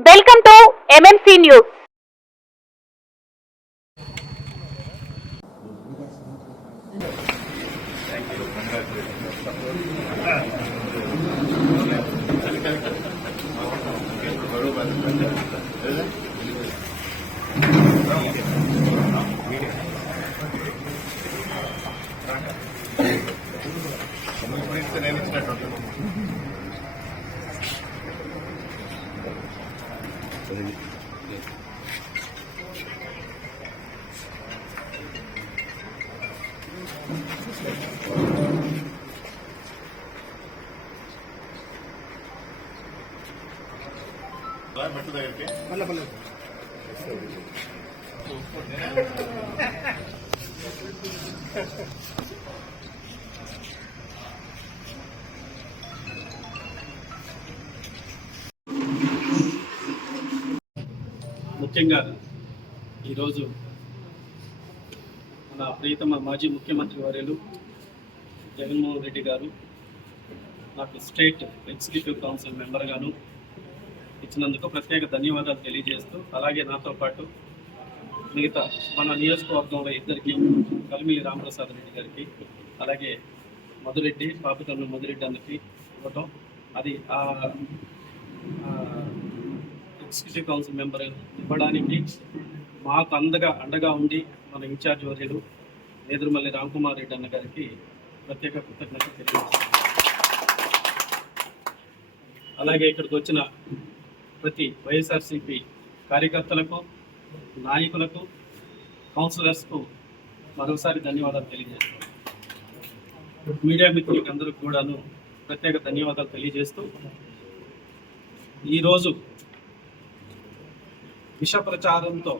Welcome to MMC news మెట్ల దగ్గరికి ముఖ్యంగా ఈరోజు మన ప్రియతమ మాజీ ముఖ్యమంత్రి వర్యులు జగన్మోహన్ రెడ్డి గారు నాకు స్టేట్ ఎగ్జిక్యూటివ్ కౌన్సిల్ మెంబర్గాను ఇచ్చినందుకు ప్రత్యేక ధన్యవాదాలు తెలియజేస్తూ అలాగే నాతో పాటు మిగతా మన నియోజకవర్గంలో ఇద్దరికి కలిమిలి రామప్రసాద్ రెడ్డి గారికి అలాగే మధురెడ్డి పాపితమ్మ మధురెడ్డి అందరికి ఇవ్వటం. అది ఆ ఎగ్జిక్యూటివ్ కౌన్సిల్ మెంబర్ ఇవ్వడానికి మాకు అందగా అండగా ఉండి మన ఇన్ఛార్జ్ వర్యులు నేదురుమల్లి రామ్కుమార్ రెడ్డి అన్న గారికి ప్రత్యేక కృతజ్ఞత తెలియజేస్తున్నాను అలాగే ఇక్కడికి వచ్చిన ప్రతి వైఎస్ఆర్సీపీ కార్యకర్తలకు నాయకులకు కౌన్సిలర్స్కు మరోసారి ధన్యవాదాలు తెలియజేస్తున్నాను మీడియా మిత్రులకు అందరూ కూడాను ప్రత్యేక ధన్యవాదాలు తెలియజేస్తూ ఈరోజు విష ప్రచారంతో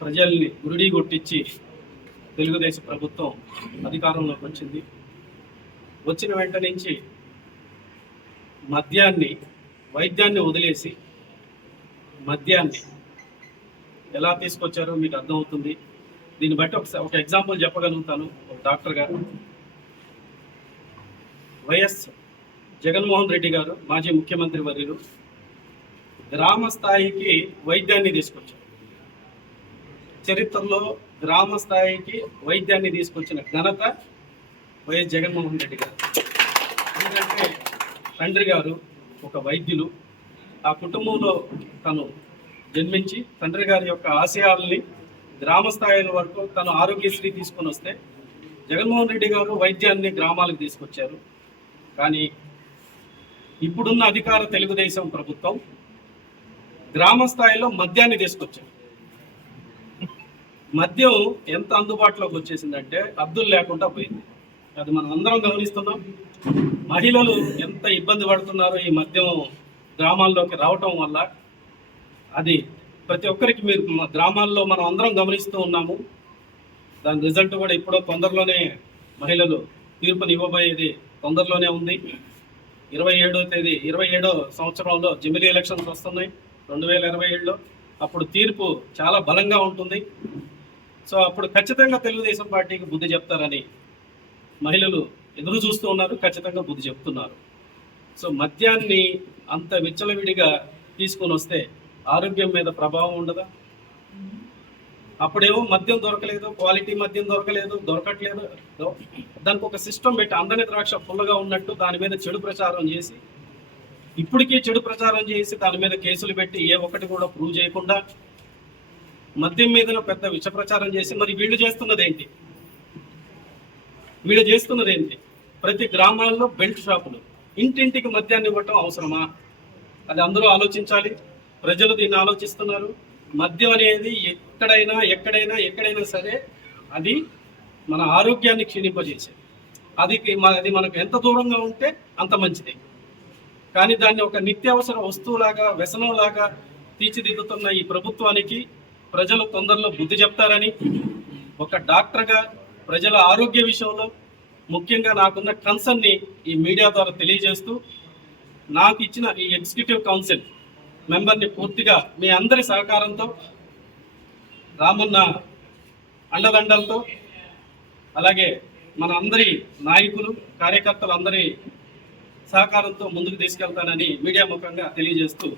ప్రజల్ని గురిడి కొట్టించి తెలుగుదేశం ప్రభుత్వం అధికారంలోకి వచ్చింది. వచ్చిన వెంట నుంచి మద్యాన్ని వైద్యాన్ని వదిలేసి మద్యాన్ని ఎలా తీసుకొచ్చారో మీకు అర్థమవుతుంది. దీన్ని బట్టి ఒక ఒక ఎగ్జాంపుల్ చెప్పగలుగుతాను ఒక డాక్టర్ గారు. వైఎస్ జగన్మోహన్ రెడ్డి గారు మాజీ ముఖ్యమంత్రి వర్యులు గ్రామ స్థాయికి వైద్యాన్ని తీసుకొచ్చారు. చరిత్రలో గ్రామ స్థాయికి వైద్యాన్ని తీసుకొచ్చిన ఘనత వైఎస్ జగన్మోహన్ రెడ్డి గారు. ఎందుకంటే తండ్రి గారు ఒక వైద్యులు. ఆ కుటుంబంలో తను జన్మించి తండ్రి గారి యొక్క ఆశయాల్ని గ్రామ స్థాయిల వరకు తను ఆరోగ్యశ్రీ తీసుకొని వస్తే జగన్మోహన్ రెడ్డి గారు వైద్యాన్ని గ్రామాలకు తీసుకొచ్చారు. కానీ ఇప్పుడున్న అధికార తెలుగుదేశం ప్రభుత్వం గ్రామ స్థాయిలో మద్యాన్ని తీసుకొచ్చారు. మద్యం ఎంత అందుబాటులోకి వచ్చేసిందంటే అబ్దుల్ లేకుండా పోయింది. అది మనం అందరం గమనిస్తున్నాం. మహిళలు ఎంత ఇబ్బంది పడుతున్నారో ఈ మద్యం గ్రామాల్లోకి రావటం వల్ల అది ప్రతి ఒక్కరికి మీరు మా గ్రామాల్లో మనం అందరం గమనిస్తూ ఉన్నాము. దాని రిజల్ట్ కూడా ఇప్పుడు తొందరలోనే మహిళలు తీర్పుని ఇవ్వబోయేది తొందరలోనే ఉంది. ఇరవై ఏడో తేదీ ఇరవై ఏడో సంవత్సరంలో జమిలీ ఎలక్షన్స్ వస్తున్నాయి. రెండు వేల ఇరవై ఏడులో అప్పుడు తీర్పు చాలా బలంగా ఉంటుంది. సో అప్పుడు ఖచ్చితంగా తెలుగుదేశం పార్టీకి బుద్ధి చెప్తారని మహిళలు ఎదురు చూస్తూ ఉన్నారు ఖచ్చితంగా బుద్ధి చెప్తున్నారు. సో మద్యాన్ని అంత విచ్చలవిడిగా తీసుకొని వస్తే ఆరోగ్యం మీద ప్రభావం ఉండదా? అప్పుడేమో మద్యం దొరకలేదు క్వాలిటీ మద్యం దొరకలేదు దొరకట్లేదు. దానికి ఒక సిస్టమ్ పెట్టి అందని ద్రాక్ష ఫుల్గా ఉన్నట్టు దాని మీద చెడు ప్రచారం చేసి ఇప్పటికీ చెడు ప్రచారం చేసి దాని మీద కేసులు పెట్టి ఏ ఒక్కటి కూడా ప్రూవ్ చేయకుండా మద్యం మీద పెద్ద విష ప్రచారం చేసి మరి వీళ్ళు చేస్తున్నది ఏంటి? వీళ్ళు చేస్తున్నది ఏంటి? ప్రతి గ్రామాల్లో బెల్ట్ షాపులు. ఇంటింటికి మద్యాన్ని ఇవ్వటం అవసరమా? అది అందరూ ఆలోచించాలి. ప్రజలు దీన్ని ఆలోచిస్తున్నారు. మద్యం అనేది ఎక్కడైనా ఎక్కడైనా ఎక్కడైనా సరే అది మన ఆరోగ్యాన్ని క్షీణింపజేసేది. అది అది మనకు ఎంత దూరంగా ఉంటే అంత మంచిది. కానీ దాన్ని ఒక నిత్యావసర వస్తువులాగా వ్యసనంలాగా తీర్చిదిద్దుతున్న ఈ ప్రభుత్వానికి ప్రజలు తొందరలో బుద్ధి చెప్తారని ఒక డాక్టర్గా ప్రజల ఆరోగ్య విషయంలో ముఖ్యంగా నాకున్న కన్సర్న్ని ఈ మీడియా ద్వారా తెలియజేస్తూ నాకు ఇచ్చిన ఈ ఎగ్జిక్యూటివ్ కౌన్సిల్ మెంబర్ని పూర్తిగా మీ అందరి సహకారంతో రామన్న అండదండలతో అలాగే మన అందరి నాయకులు కార్యకర్తలు అందరి సహకారంతో ముందుకు తీసుకెళ్తానని మీడియా ముఖంగా తెలియజేస్తూ